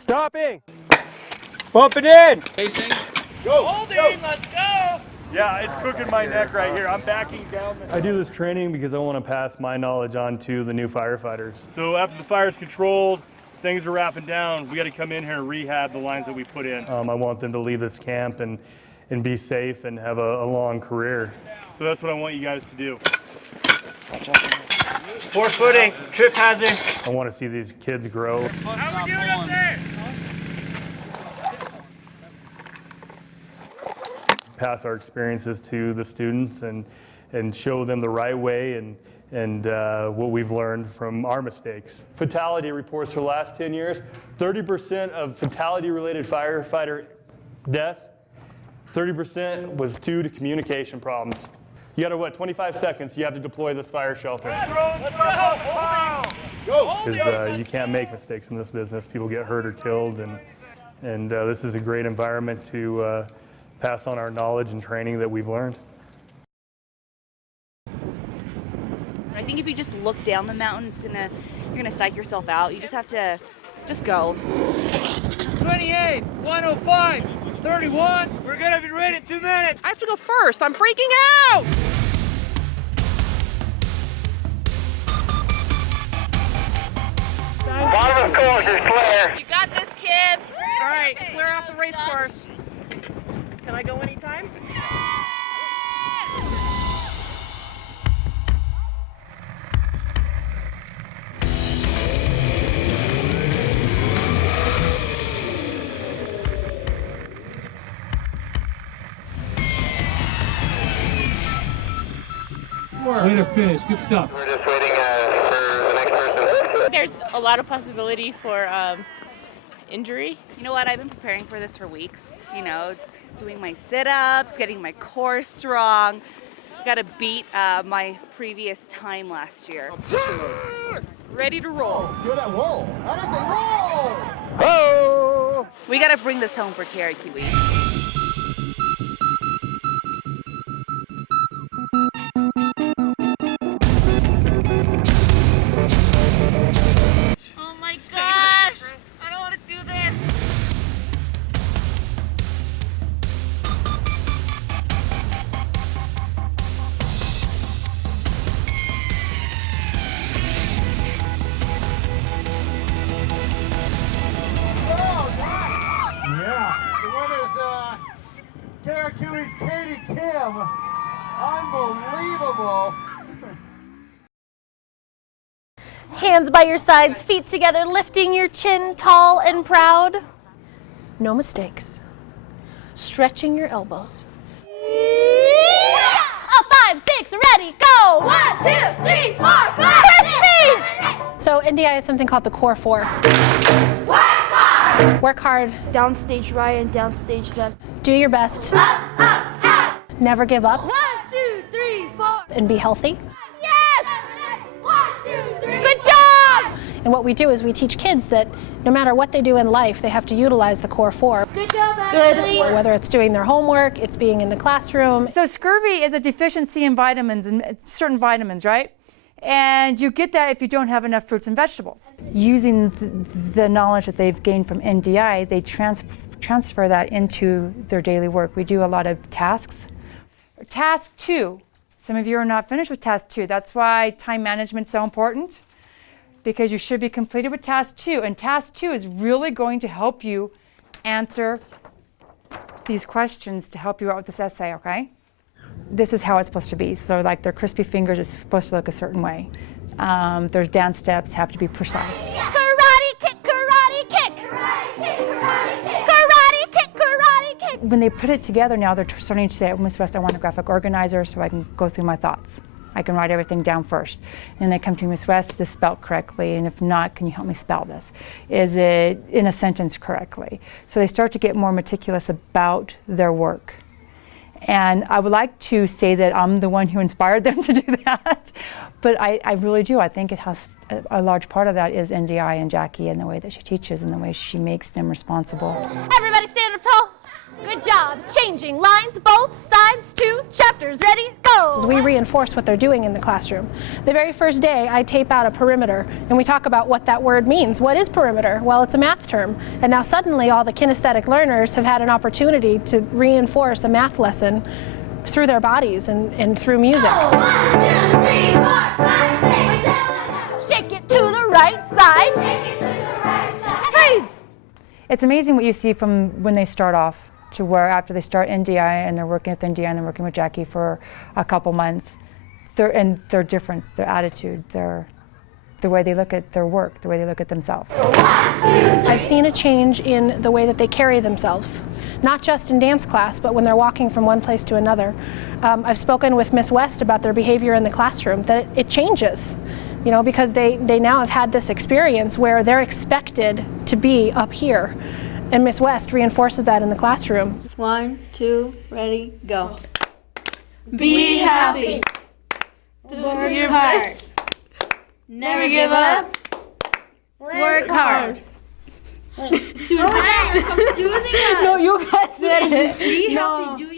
Stopping! Bump it in! Facing. Go! Holding, let's go! Yeah, it's cooking my neck right here. I'm backing down. I do this training because I want to pass my knowledge on to the new firefighters. So after the fire's controlled, things are wrapping down, we got to come in here and rehab the lines that we put in. I want them to leave this camp and be safe and have a long career. So that's what I want you guys to do. Force footing, trip hazard. I want to see these kids grow. How we doing up there? Pass our experiences to the students and show them the right way and what we've learned from our mistakes. Fatality reports for the last 10 years, 30% of fatality-related firefighter deaths, 30% was due to communication problems. You got 25 seconds, you have to deploy this fire shelter. Because you can't make mistakes in this business. People get hurt or killed, and this is a great environment to pass on our knowledge and training that we've learned. I think if you just look down the mountain, you're gonna psych yourself out. You just have to go. 28, 105, 31. We're gonna be ready in 2 minutes. I have to go first. I'm freaking out. Bottom of the course is clear. You got this, kid. All right, clear off the race course. Can I go anytime? Way to finish. Good stuff. We're just waiting for the next person. There's a lot of possibility for injury. You know what? I've been preparing for this for weeks. You know, doing my sit-ups, getting my core strong. Got to beat my previous time last year. Ready to roll. Good at roll. I didn't say roll. Oh! We got to bring this home for Terry Kiwi. Oh my gosh! I don't want to do this. Yeah. The winner's Karakui's Katie Kim. Unbelievable. Hands by your sides, feet together, lifting your chin tall and proud. No mistakes. Stretching your elbows. A 5, 6, ready, go! 1, 2, 3, 4, 5, 6. So NDI is something called the Core 4. Work hard! Work hard. Downstage right and downstage left. Do your best. Never give up. 1, 2, 3, 4. And be healthy. Yes! 1, 2, 3. Good job! And what we do is we teach kids that no matter what they do in life, they have to utilize the Core 4. Good job, Ashley. Whether it's doing their homework, it's being in the classroom. So scurvy is a deficiency in vitamins, and certain vitamins, right? And you get that if you don't have enough fruits and vegetables. Using the knowledge that they've gained from NDI, they transfer that into their daily work. We do a lot of tasks. Task 2, some of you are not finished with task 2. That's why time management is so important, because you should be completed with task 2. And task 2 is really going to help you answer these questions to help you out with this essay, okay? This is how it's supposed to be. So like their crispy fingers are supposed to look a certain way. Their dance steps have to be precise. Karate kick, karate kick! Karate kick, karate kick. Karate kick, karate kick! When they put it together now, they're starting to say, at Miss West, I want a graphic organizer so I can go through my thoughts. I can write everything down first. And they come to Miss West, is this spelled correctly? And if not, can you help me spell this? Is it in a sentence correctly? So they start to get more meticulous about their work. And I would like to say that I'm the one who inspired them to do that, but I really do. I think it has a large part of that is NDI and Jackie and the way that she teaches and the way she makes them responsible. Everybody stand up tall. Good job. Changing lines, both sides, 2 chapters. Ready, go. As we reinforce what they're doing in the classroom. The very first day, I tape out a perimeter, and we talk about what that word means. What is perimeter? Well, it's a math term. And now suddenly all the kinesthetic learners have had an opportunity to reinforce a math lesson through their bodies and through music. 1, 2, 3, 4, 5, 6, 7. Shake it to the right side. Take it to the right side. Freeze. It's amazing what you see from when they start off to where after they start NDI and they're working with NDI and they're working with Jackie for a couple months, their difference, their attitude, the way they look at their work, the way they look at themselves. I've seen a change in the way that they carry themselves, not just in dance class, but when they're walking from one place to another. I've spoken with Miss West about their behavior in the classroom, that it changes, you know, because they now have had this experience where they're expected to be up here. And Miss West reinforces that in the classroom. 1, 2, ready, go. Be happy. Do your best. Never give up. Work hard. No, you guys said it. Be happy. Do